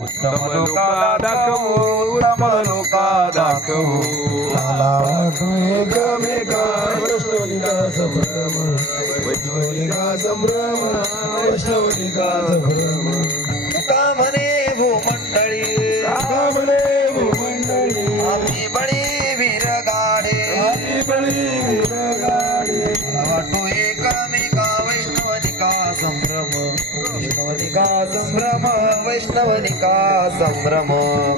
उत्तम लोका दाखवू, उत्तम लोका दाखवू. मला वाटू एकमेका वैष्णवनिका संभ्रम, वैष्णवनिका संभ्रम, वैष्णवनिका संभ्रम. तुका म्हणे भूमंडळी, तुका म्हणे भूमंडळी, आम्ही बळी वीरगाडे, आम्ही बळी वीरगाडे. वाटू एकमेका वैष्णवनिका संभ्रम, वैष्णवनिका संभ्रम, वैष्णवनिका संभ्रम.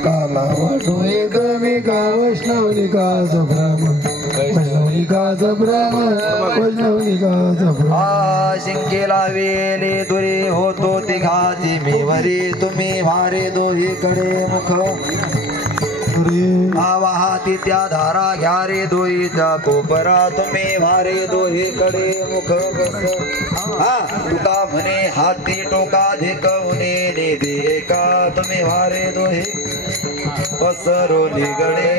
काला वाटू एकमेका वैष्णवनिका संभ्रम, वैष्णवनिका संभ्रम, वैष्णवनिका संभ्रम. शिंकेला वेले दुरे होतो तिघाची मी वरी, तुम्ही वारे दोहीकडे मुख. वाहती त्या धारा घ्या रे दोहीच्या कोपरा, तुम्ही वारे दोहीकडे मुख बस. तुका म्हणे हाती टोका धिकवणे दे का, तुम्ही वारे दोही पसरो निगडे.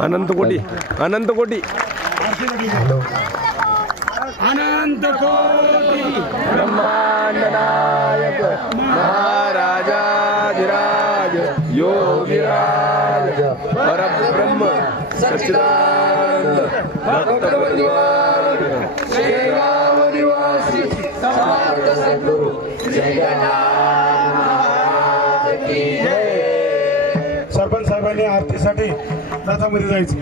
अनंत कोटी, अनंत कोटी, अनंत कोटी. ब्रह्मांड नायक महाराजाधिराज योगिराज परब्रह्म सच्चिदानंद भक्त परिवार शेगाव निवासी समर्थ सद्गुरु सरपंच साहेबांनी आरतीसाठी रथामध्ये जायचं.